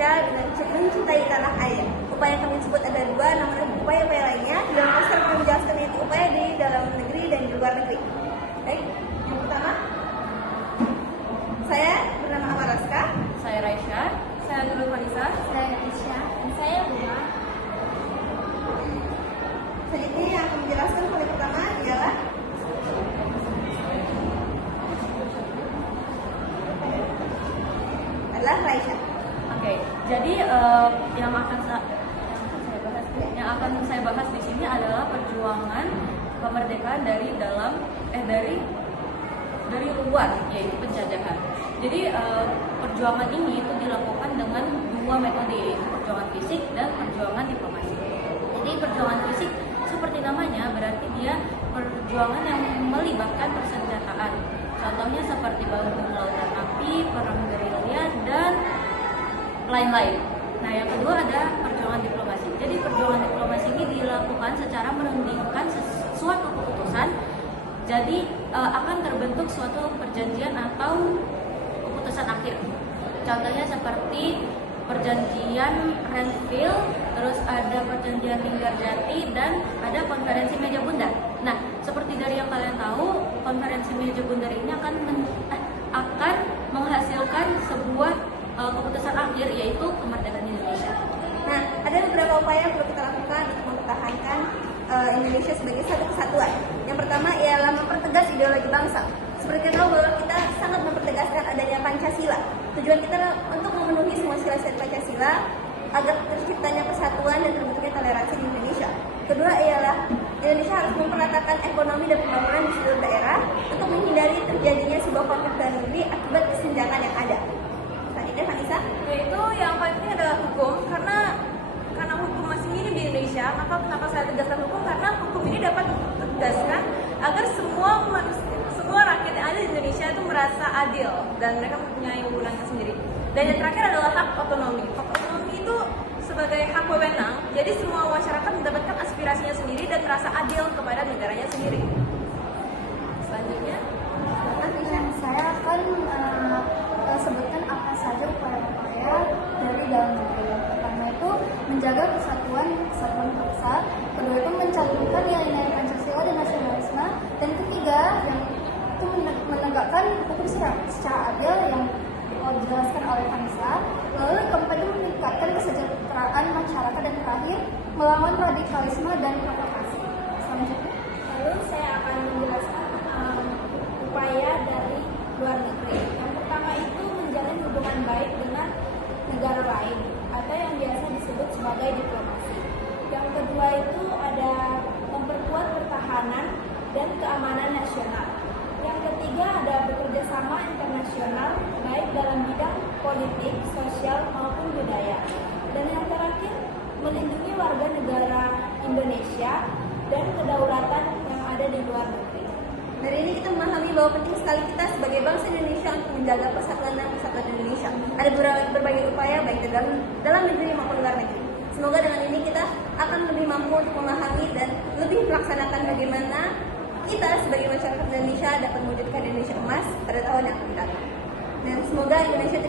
Indonesia dengan mencintai tanah air. Upaya yang kami sebut ada dua, namun upaya-upaya lainnya di dalam poster kami menjelaskan itu upaya di dalam negeri dan di luar negeri. Baik, yang pertama, saya bernama Amaraska, Saya Raisya, saya Nurul Vanisa, Saya Isya, dan saya Bunga. selanjutnya yang akan menjelaskan poin pertama ialah Raisya. Oke, jadi yang akan saya bahas di sini adalah perjuangan kemerdekaan dari luar, yaitu penjajahan. Jadi perjuangan ini itu dilakukan dengan dua metode, yaitu perjuangan fisik dan perjuangan diplomasi. Jadi perjuangan fisik seperti namanya berarti dia perjuangan yang melibatkan persenjataan. Contohnya seperti bangun lautan api, perang gerilya, dan lain-lain. Nah, yang kedua ada perjuangan diplomasi. Jadi perjuangan diplomasi ini dilakukan secara menundingkan suatu keputusan. Jadi akan terbentuk suatu perjanjian atau keputusan akhir. Contohnya seperti perjanjian Renville, terus ada perjanjian Linggarjati, dan ada konferensi Meja Bundar. Nah, seperti dari yang kalian tahu, konferensi Meja Bundar ini akan menghasilkan sebuah keputusan akhir, yaitu kemerdekaan Indonesia. Nah, ada beberapa upaya yang perlu kita lakukan untuk mempertahankan Indonesia sebagai satu kesatuan. Yang pertama ialah mempertegas ideologi bangsa. Seperti kita tahu bahwa kita sangat mempertegaskan adanya Pancasila. Tujuan kita untuk memenuhi semua sila-sila Pancasila agar terciptanya persatuan dan terbentuknya toleransi di Indonesia. Kedua ialah Indonesia harus memperatakan ekonomi dan pembangunan di seluruh daerah untuk menghindari terjadinya sebuah konflik dalam negeri akibat kesenjangan yang ada. Selanjutnya, Vanisa. Yaitu yang paling penting adalah hukum, karena hukum masih minim di Indonesia. Maka kenapa saya tegaskan hukum? Karena hukum ini dapat ditegaskan agar semua rakyat yang ada di Indonesia itu merasa adil dan mereka mempunyai wewenangnya sendiri. Dan yang terakhir adalah hak otonomi. Hak otonomi itu sebagai hak wewenang, jadi semua masyarakat mendapatkan aspirasinya sendiri dan merasa adil kepada negaranya sendiri. Selanjutnya, saya akan sebutkan apa saja upaya-upaya dari dalam negeri. Yang pertama itu menjaga kesatuan bangsa, kedua itu mencantumkan nilai-nilai Pancasila dan nasionalisme, dan ketiga yang itu menegakkan hukum secara adil yang dijelaskan oleh Vanisa. Lalu keempat itu meningkatkan kesejahteraan masyarakat, dan terakhir melawan radikalisme dan provokasi. Selanjutnya, Lalu saya akan menjelaskan upaya dari luar negeri. Yang pertama itu menjalin hubungan baik dengan negara lain atau yang biasa disebut sebagai diplomasi. Yang kedua itu ada memperkuat pertahanan dan keamanan nasional. Yang ketiga ada bekerja sama internasional baik dalam bidang politik, sosial maupun budaya. Dan yang terakhir melindungi warga negara Indonesia dan kedaulatan yang ada di luar negeri. Dari ini kita memahami bahwa penting sekali kita sebagai bangsa Indonesia untuk menjaga persatuan dan kesatuan Indonesia. Ada berbagai upaya baik dalam negeri maupun luar negeri. Semoga dengan ini kita akan lebih mampu untuk memahami dan lebih melaksanakan bagaimana kita sebagai masyarakat Indonesia dapat mewujudkan Indonesia emas pada tahun yang akan datang. Dan semoga Indonesia tidak